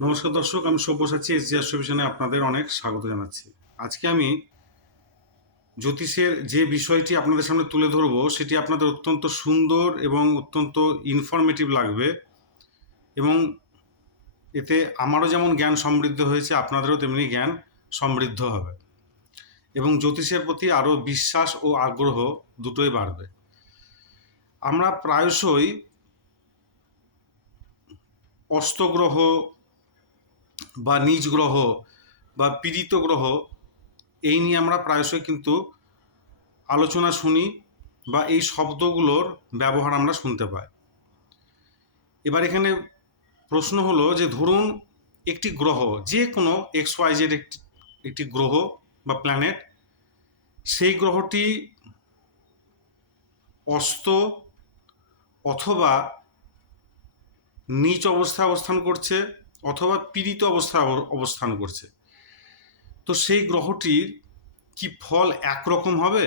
নমস্কার দর্শক, আমি সব্যসাচী এসজি অ্যাস্ট্রোভিশনে আপনাদের অনেক স্বাগত জানাচ্ছি। আজকে আমি জ্যোতিষের যে বিষয়টি আপনাদের সামনে তুলে ধরবো সেটি আপনাদের অত্যন্ত সুন্দর এবং অত্যন্ত ইনফরমেটিভ লাগবে, এবং এতে আমারও যেমন জ্ঞান সমৃদ্ধ হয়েছে আপনাদেরও তেমনি জ্ঞান সমৃদ্ধ হবে এবং জ্যোতিষের প্রতি আরও বিশ্বাস ও আগ্রহ দুটোই বাড়বে। আমরা প্রায়শই অস্তগ্রহ বা নিজ গ্রহ বা পীড়িত গ্রহ এই নিয়ে আমরা প্রায়শই কিন্তু আলোচনা শুনি বা এই শব্দগুলোর ব্যবহার আমরা শুনতে পাই। এবার এখানে প্রশ্ন হলো যে ধরুন একটি গ্রহ, যে কোনো XYZ একটি গ্রহ বা প্ল্যানেট, সেই গ্রহটি অস্ত অথবা নীচ অবস্থায় অবস্থান করছে অথবা পীড়িত অবস্থায় অবস্থান করছে, তো সেই গ্রহটির কি ফল একরকম হবে?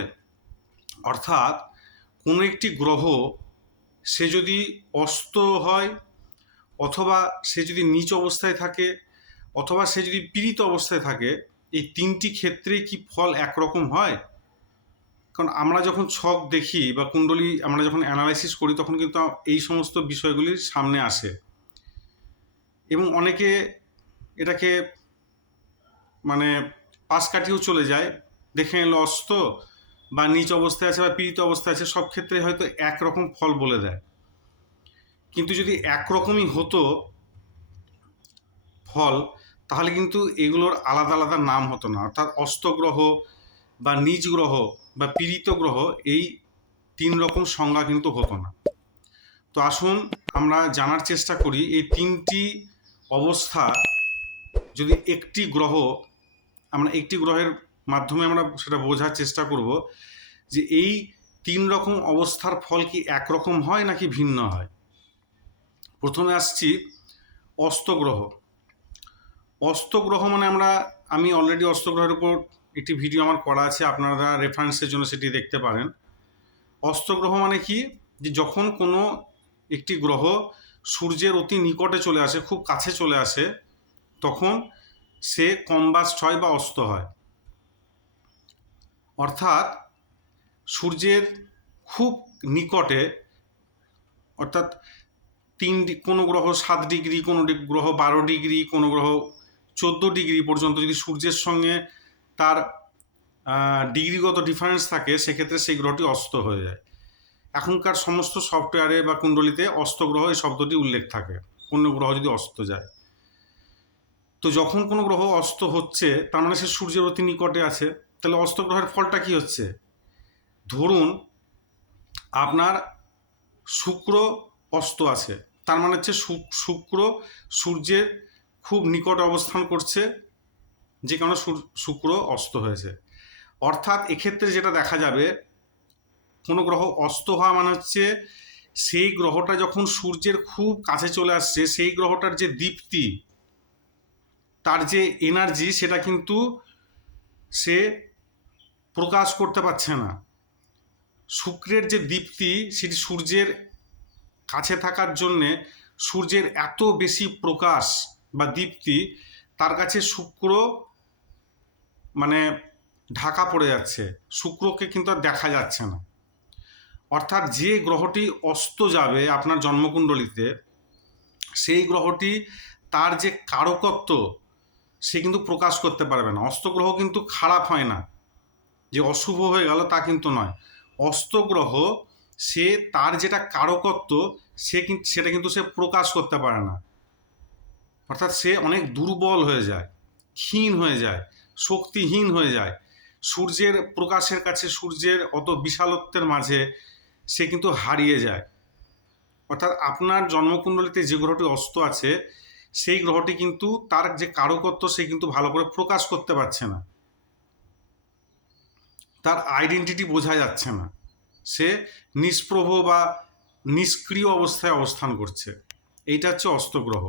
অর্থাৎ কোনো একটি গ্রহ সে যদি অস্ত হয়, অথবা সে যদি নীচ অবস্থায় থাকে, অথবা সে যদি পীড়িত অবস্থায় থাকে, এই তিনটি ক্ষেত্রেই কি ফল একরকম হয়? কারণ আমরা যখন ছক দেখি বা কুণ্ডলী আমরা যখন অ্যানালাইসিস করি তখন কিন্তু এই সমস্ত বিষয়গুলির সামনে আসে, এবং অনেকে এটাকে মানে পাশ কাটিয়েও চলে যায়, দেখে নিল অস্ত বা নিচ অবস্থায় আছে বা পীড়িত অবস্থায় আছে, সব ক্ষেত্রে হয়তো একরকম ফল বলে দেয়। কিন্তু যদি একরকমই হতো ফল, তাহলে কিন্তু এগুলোর আলাদা আলাদা নাম হতো না। অর্থাৎ অস্তগ্রহ বা নিজ গ্রহ বা পীড়িত গ্রহ, এই তিন রকম সংজ্ঞা কিন্তু হতো না। তো আসুন আমরা জানার চেষ্টা করি এই তিনটি অবস্থা, যদি একটি গ্রহ, আমরা একটি গ্রহের মাধ্যমে আমরা সেটা বোঝার চেষ্টা করব যে এই তিন রকম অবস্থার ফল কি একরকম হয় নাকি ভিন্ন হয়। প্রথমে আসছি অস্তগ্রহ। অস্তগ্রহ মানে আমি অলরেডি অস্তগ্রহের উপর একটি ভিডিও আমার করা আছে, আপনারা রেফারেন্সের জন্য সেটি দেখতে পারেন। অস্তগ্রহ মানে কি, যে যখন কোনো একটি গ্রহ সূর্যের অতি নিকটে চলে আসে, খুব কাছে চলে আসে, তখন সে কম্বাস্ট হয় বা অস্ত হয়। অর্থাৎ সূর্যের খুব নিকটে, অর্থাৎ কোনো গ্রহ 7 ডিগ্রি, কোনো গ্রহ 12 ডিগ্রি, কোনো গ্রহ 14 ডিগ্রি পর্যন্ত যদি সূর্যের সঙ্গে তার ডিগ্রিগত ডিফারেন্স থাকে, সেক্ষেত্রে সেই গ্রহটি অস্ত হয়ে যায়। এখনকার সমস্ত সফটওয়্যারে বা কুণ্ডলিতে অস্তগ্রহ এই শব্দটি উল্লেখ থাকে কোনো গ্রহ যদি অস্ত যায়। তো যখন কোনো গ্রহ অস্ত হচ্ছে, তার মানে সে সূর্যের অতি নিকটে আছে। তাহলে অস্তগ্রহের ফলটা কি হচ্ছে? ধরুন আপনার শুক্র অস্ত আছে, তার মানে হচ্ছে শুক্র সূর্যের খুব নিকট অবস্থান করছে, যে কারণে শুক্র অস্ত হয়েছে। অর্থাৎ এক্ষেত্রে যেটা দেখা যাবে, কোনো গ্রহ অস্ত হওয়া মানে হচ্ছে সেই গ্রহটা যখন সূর্যের খুব কাছে চলে আসছে, সেই গ্রহটার যে দীপ্তি, তার যে এনার্জি, সেটা কিন্তু সে প্রকাশ করতে পারছে না। শুক্রের যে দীপ্তি, সেটি সূর্যের কাছে থাকার জন্যে, সূর্যের এত বেশি প্রকাশ বা দীপ্তি, তার কাছে শুক্র মানে ঢাকা পড়ে যাচ্ছে, শুক্রকে কিন্তু আর দেখা যাচ্ছে না। অর্থাৎ যে গ্রহটি অস্ত যাবে আপনার জন্মকুণ্ডলিতে, সেই গ্রহটি তার যে কারকত্ব সে কিন্তু প্রকাশ করতে পারবে না। অস্ত গ্রহ কিন্তু খারাপ হয় না, যে অশুভ হয়ে গেল তা কিন্তু নয়। অস্ত গ্রহ সে তার যেটা কারকত্ব সেটা কিন্তু সে প্রকাশ করতে পারে না। অর্থাৎ সে অনেক দুর্বল হয়ে যায়, ক্ষীণ হয়ে যায়, শক্তিহীন হয়ে যায়। সূর্যের প্রকাশের কাছে, সূর্যের অত বিশালত্বের মাঝে সে কিন্তু হারিয়ে যায়। অর্থাৎ আপনার জন্মকুণ্ডলিতে যে গ্রহটি অস্ত আছে, সেই গ্রহটি কিন্তু তার যে কারকত্ব সে কিন্তু ভালো করে প্রকাশ করতে পারছে না, তার আইডেন্টিটি বোঝা যাচ্ছে না, সে নিষ্প্রভ বা নিষ্ক্রিয় অবস্থায় অবস্থান করছে। এইটা হচ্ছে অস্তগ্রহ।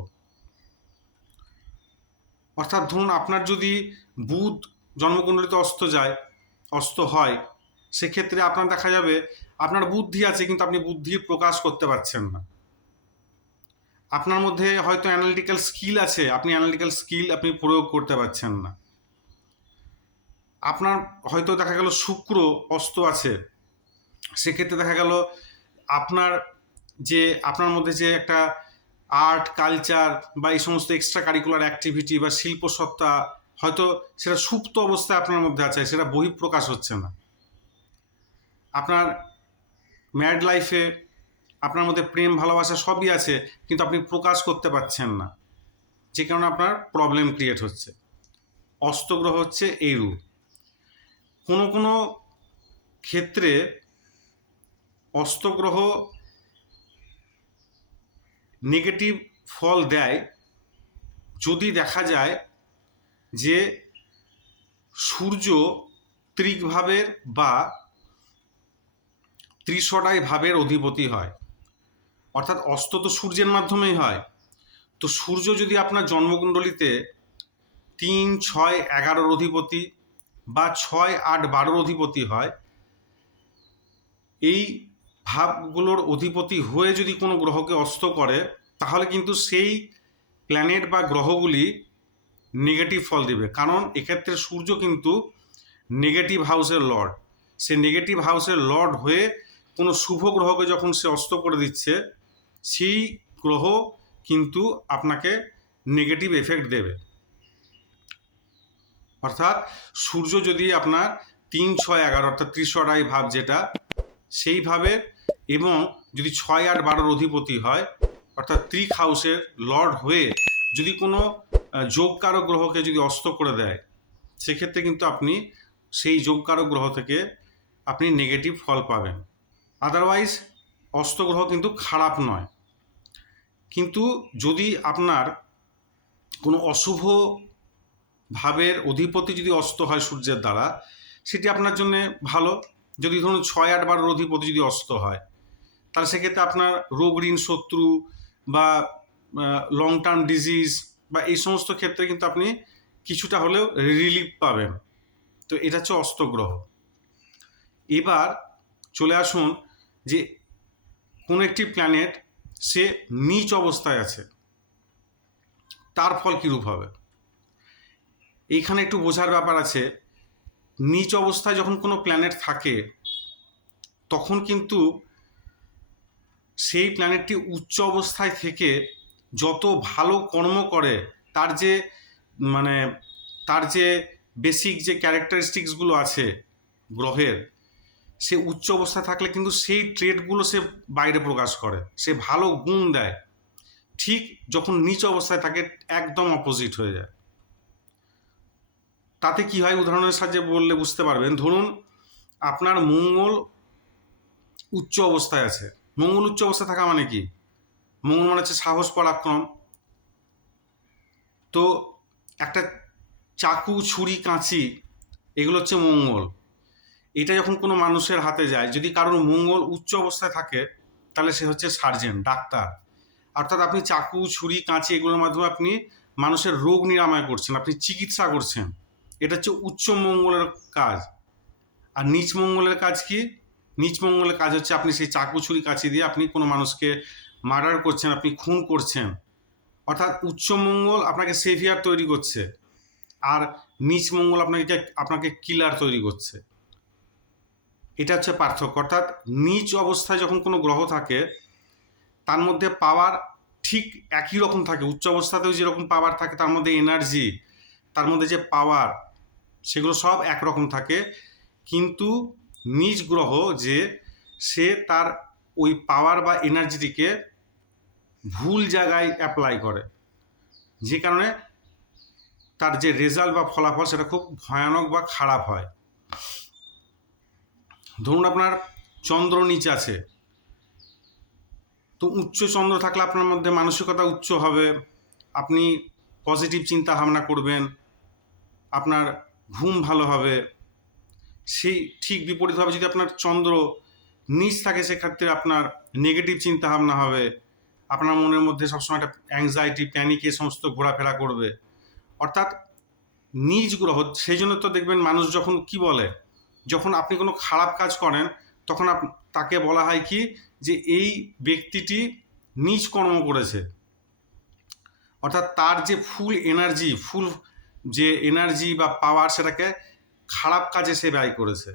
অর্থাৎ ধরুন আপনার যদি বুধ জন্মকুণ্ডলিতে অস্ত হয়, সেক্ষেত্রে আপনার দেখা যাবে আপনার বুদ্ধি আছে, কিন্তু আপনি বুদ্ধির প্রকাশ করতে পারছেন না। আপনার মধ্যে হয়তো অ্যানালিটিক্যাল স্কিল আছে, আপনি অ্যানালিটিক্যাল স্কিল আপনি প্রয়োগ করতে পারছেন না। আপনার হয়তো দেখা গেল শুক্র অস্ত আছে, সেক্ষেত্রে দেখা গেল আপনার আপনার মধ্যে যে একটা আর্ট কালচার বা এই সমস্ত এক্সট্রা কারিকুলার অ্যাক্টিভিটি বা শিল্পসত্তা হয়তো সেটা সুপ্ত অবস্থায় আপনার মধ্যে আছে, সেটা বহিঃপ্রকাশ হচ্ছে না। আপনার ম্যারিড লাইফে আপনার মধ্যে প্রেম ভালোবাসা সবই আছে, কিন্তু আপনি প্রকাশ করতে পারছেন না, যে কারণে আপনার প্রবলেম ক্রিয়েট হচ্ছে। অস্তগ্রহ হচ্ছে এই রূপ। কোনো কোনো ক্ষেত্রে অস্তগ্রহ নেগেটিভ ফল দেয় যদি দেখা যায় যে সূর্য ত্রিকভাবের বা ত্রিশটায় ভাবের অধিপতি হয়, অর্থাৎ অস্ত তো সূর্যের মাধ্যমেই হয়। তো সূর্য যদি আপনার জন্মকুণ্ডলিতে 3, 6, 11 অধিপতি বা 6, 8, 12 অধিপতি হয়, এই ভাবগুলোর অধিপতি হয়ে যদি কোনো গ্রহকে অস্ত করে, তাহলে কিন্তু সেই প্ল্যানেট বা গ্রহগুলি নেগেটিভ ফল দেবে। কারণ এক্ষেত্রে সূর্য কিন্তু নেগেটিভ হাউসের লর্ড। সে নেগেটিভ হাউসের লর্ড হয়ে কোনো শুভ গ্রহকে যখন সে অস্ত করে দিচ্ছে, সেই গ্রহ কিন্তু আপনাকে নেগেটিভ এফেক্ট দেবে। অর্থাৎ সূর্য যদি আপনার 3, 6, 11 অর্থাৎ 30 ভাব যেটা, সেইভাবে এবং যদি 6, 8, 12 অধিপতি হয়, অর্থাৎ ত্রিক হাউসের লর্ড হয়ে যদি কোনো যোগকারক গ্রহকে যদি অস্ত করে দেয়, সেক্ষেত্রে কিন্তু আপনি সেই যোগকারক গ্রহ থেকে আপনি নেগেটিভ ফল পাবেন। আদারওয়াইজ অস্ত গ্রহ কিন্তু খারাপ নয়, কিন্তু যদি আপনার কোনো অশুভ ভাবের অধিপতি যদি অস্ত হয় সূর্যের দ্বারা, সেটি আপনার জন্য ভালো। যদি ধরুন 6, 8, 12 অধিপতি যদি অস্ত হয়, তাহলে সেক্ষেত্রে আপনার রোগ ঋণ শত্রু বা লং টার্ম ডিজিজ বা এই সমস্ত ক্ষেত্রে কিন্তু আপনি কিছুটা হলেও রিলিফ পাবেন। তো এটা হচ্ছে অস্তগ্রহ। এবার চলে আসুন যে কোনো একটি প্ল্যানেট সে নীচ অবস্থায় আছে, তার ফল কীরূপ হবে। এইখানে একটু বোঝার ব্যাপার আছে। নীচ অবস্থায় যখন কোনো প্ল্যানেট থাকে, তখন কিন্তু সেই প্ল্যানেটটি উচ্চ অবস্থায় থেকে যত ভালো কর্ম করে, তার যে তার যে বেসিক যে ক্যারেক্টারিস্টিক্সগুলো আছে গ্রহের, সে উচ্চ অবস্থায় থাকলে কিন্তু সেই ট্রেডগুলো সে বাইরে প্রকাশ করে, সে ভালো গুণ দেয়। ঠিক যখন নিচ অবস্থায় থাকে একদম অপোজিট হয়ে যায়। তাতে কি হয় উদাহরণের সাহায্যে বললে বুঝতে পারবেন। ধরুন আপনার মঙ্গল উচ্চ অবস্থায় আছে। মঙ্গল উচ্চ অবস্থায় থাকা মানে কি? মঙ্গল মানে হচ্ছে সাহস পরাক্রম। তো একটা চাকু ছুরি কাঁচি এগুলো হচ্ছে মঙ্গল। এটা যখন কোনো মানুষের হাতে যায়, যদি কারোর মঙ্গল উচ্চ অবস্থায় থাকে, তাহলে সে হচ্ছে সার্জেন, ডাক্তার। অর্থাৎ আপনি চাকু ছুরি কাঁচি এগুলোর মাধ্যমে আপনি মানুষের রোগ নিরাময় করছেন, আপনি চিকিৎসা করছেন। এটা হচ্ছে উচ্চ মঙ্গলের কাজ। আর নিচ মঙ্গলের কাজ কি? নিচ মঙ্গলের কাজ হচ্ছে আপনি সেই চাকু ছুরি কাঁচি দিয়ে আপনি কোনো মানুষকে মার্ডার করছেন, আপনি খুন করছেন। অর্থাৎ উচ্চ মঙ্গল আপনাকে সেভিয়ার তৈরি করছে, আর নিচ মঙ্গল আপনাকে কিলার তৈরি করছে। এটা হচ্ছে পার্থক্য। অর্থাৎ নিচ অবস্থায় যখন কোনো গ্রহ থাকে, তার মধ্যে পাওয়ার ঠিক একই রকম থাকে। উচ্চ অবস্থাতেও যেরকম পাওয়ার থাকে, তার মধ্যে এনার্জি, তার মধ্যে যে পাওয়ার, সেগুলো সব একরকম থাকে। কিন্তু নিজ গ্রহ সে তার ওই পাওয়ার বা এনার্জিটিকে ভুল জায়গায় অ্যাপ্লাই করে, যে কারণে তার যে রেজাল্ট বা ফলাফল সেটা খুব ভয়ানক বা খারাপ হয়। ধরুন আপনার চন্দ্র নিচে আছে, তো উচ্চ চন্দ্র থাকলে আপনার মধ্যে মানসিকতা উচ্চ হবে, আপনি পজিটিভ চিন্তা ভাবনা করবেন, আপনার ঘুম ভালো হবে। সেই ঠিক বিপরীতভাবে যদি আপনার চন্দ্র নিচ থাকে, সেক্ষেত্রে আপনার নেগেটিভ চিন্তা ভাবনা হবে, আপনার মনের মধ্যে সবসময় একটা অ্যাংজাইটি, প্যানিক এ সমস্ত ঘোরাফেরা করবে। অর্থাৎ নিজ গ্রহ। সেই জন্য তো দেখবেন মানুষ যখন কি বলে, যখন আপনি কোনো খারাপ কাজ করেন, তখন তাকে বলা হয় কি যে এই ব্যক্তিটি নীচ কর্ম করেছে। অর্থাৎ তার যে ফুল যে এনার্জি বা পাওয়ার সেটাকে খারাপ কাজে সে ব্যয় করেছে।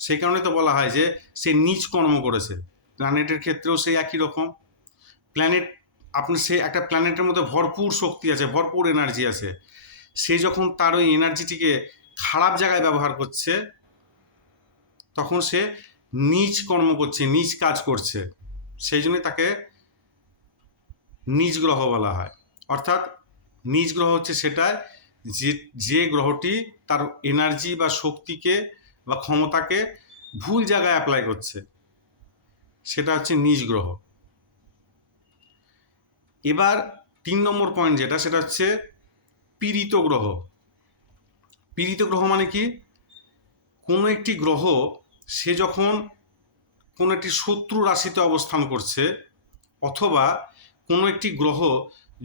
সেই কারণে তো বলা হয় যে সে নীচ কর্ম করেছে। প্ল্যানেটের ক্ষেত্রেও সেই একই রকম। সে একটা প্ল্যানেটের মধ্যে ভরপুর শক্তি আছে, ভরপুর এনার্জি আছে, সে যখন তার ওই এনার্জিটিকে খারাপ জায়গায় ব্যবহার করছে তখন সে নীচ কর্ম করছে, নীচ কাজ করছে। সেই জন্যই তাকে নীচ গ্রহ বলা হয়। অর্থাৎ নীচ গ্রহ হচ্ছে সেটা যে গ্রহটি তার এনার্জি বা শক্তিকে বা ক্ষমতাকে ভুল জায়গায় অ্যাপ্লাই করছে, সেটা হচ্ছে নীচ গ্রহ। এবার 3 নম্বর পয়েন্ট যেটা, সেটা হচ্ছে পীড়িত গ্রহ। পীড়িত গ্রহ মানে কি? কোনো একটি গ্রহ সে যখন কোনো একটি শত্রু রাশিতে অবস্থান করছে, অথবা কোনো একটি গ্রহ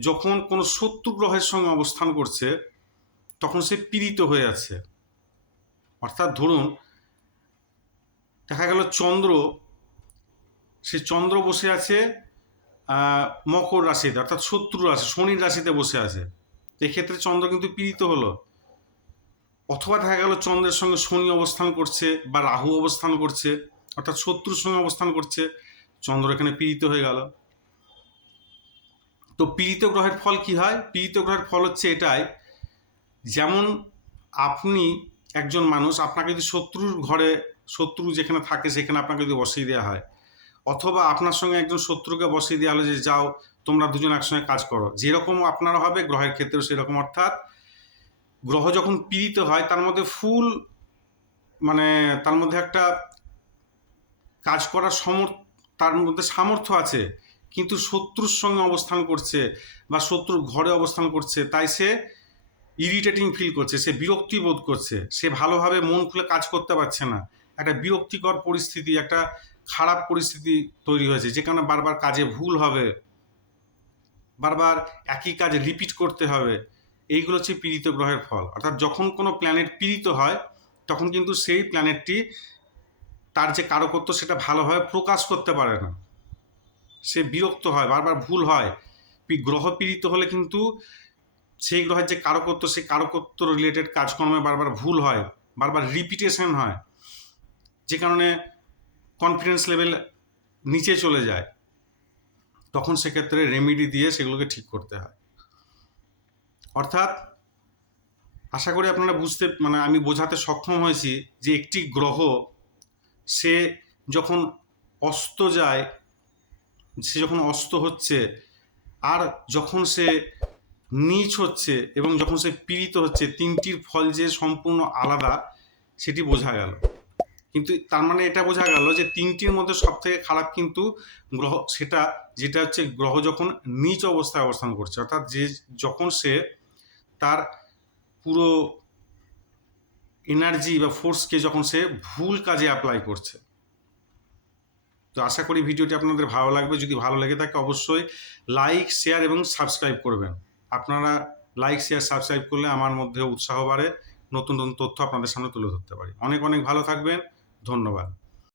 যখন কোনো শত্রু গ্রহের সঙ্গে অবস্থান করছে, তখন সে পীড়িত হয়ে আছে। অর্থাৎ ধরুন দেখা গেল চন্দ্র বসে আছে মকর রাশিতে, অর্থাৎ শত্রু রাশি, শনির রাশিতে বসে আছে। এক্ষেত্রে চন্দ্র কিন্তু পীড়িত হলো। অথবা দেখা গেল চন্দ্রের সঙ্গে শনি অবস্থান করছে বা রাহু অবস্থান করছে, অর্থাৎ শত্রুর সঙ্গে অবস্থান করছে, চন্দ্র এখানে পীড়িত হয়ে গেল। তো পীড়িত গ্রহের ফল কি হয়? পীড়িত গ্রহের ফল হচ্ছে এটাই, যেমন আপনি একজন মানুষ, আপনাকে যদি শত্রু যেখানে থাকে সেখানে আপনাকে যদি বসিয়ে দেওয়া হয়, অথবা আপনার সঙ্গে একজন শত্রুকে বসিয়ে দেওয়া হলো যে যাও তোমরা দুজন একসঙ্গে কাজ করো, যেরকম আপনারা হবে গ্রহের ক্ষেত্রেও সেরকম। অর্থাৎ গ্রহ যখন পীড়িত হয় তার মধ্যে তার মধ্যে একটা কাজ করার তার মধ্যে সামর্থ্য আছে, কিন্তু শত্রুর সঙ্গে অবস্থান করছে বা শত্রুর ঘরে অবস্থান করছে, তাই সে ইরিটেটিং ফিল করছে, সে বিরক্তি বোধ করছে, সে ভালোভাবে মন খুলে কাজ করতে পারছে না। একটা বিরক্তিকর পরিস্থিতি, একটা খারাপ পরিস্থিতি তৈরি হয়েছে, যে কারণে বারবার কাজে ভুল হবে, বারবার একই কাজ রিপিট করতে হবে। এইগুলো হচ্ছে পীড়িত গ্রহের ফল। অর্থাৎ যখন কোনো প্ল্যানেট পীড়িত হয় তখন কিন্তু সেই প্ল্যানেটটি তার যে কারকত্ব সেটা ভালোভাবে প্রকাশ করতে পারে না, সে বিরক্ত হয়, বারবার ভুল হয়। গ্রহ পীড়িত হলে কিন্তু সেই গ্রহের যে কারকত্ব, সেই কারকত্ব রিলেটেড কাজকর্মে বারবার ভুল হয়, বারবার রিপিটেশন হয়, যে কারণে কনফিডেন্স লেভেল নিচে চলে যায়। তখন সেক্ষেত্রে রেমেডি দিয়ে সেগুলোকে ঠিক করতে হয়। অর্থাৎ আশা করি আপনারা আমি বোঝাতে সক্ষম হয়েছি যে একটি গ্রহ সে যখন অস্ত যায়, সে যখন অস্ত হচ্ছে, আর যখন সে নীচ হচ্ছে এবং যখন সে পীড়িত হচ্ছে, তিনটির ফল যে সম্পূর্ণ আলাদা সেটি বোঝা গেল। কিন্তু তার মানে এটা বোঝা গেল যে তিনটির মধ্যে সব থেকে খারাপ কিন্তু গ্রহ যেটা হচ্ছে গ্রহ যখন নীচ অবস্থায় অবস্থান করছে, অর্থাৎ যখন সে তার পুরো এনার্জি বা ফোর্সকে যখন সে ভুল কাজে অ্যাপ্লাই করছে। তো আশা করি ভিডিওটি আপনাদের ভালো লাগবে। যদি ভালো লেগে থাকে অবশ্যই লাইক, শেয়ার এবং সাবস্ক্রাইব করবেন। আপনারা লাইক, শেয়ার, সাবস্ক্রাইব করলে আমার মধ্যে উৎসাহ বাড়ে, নতুন নতুন তথ্য আপনাদের সামনে তুলে ধরতে পারি। অনেক অনেক ভালো থাকবেন। ধন্যবাদ।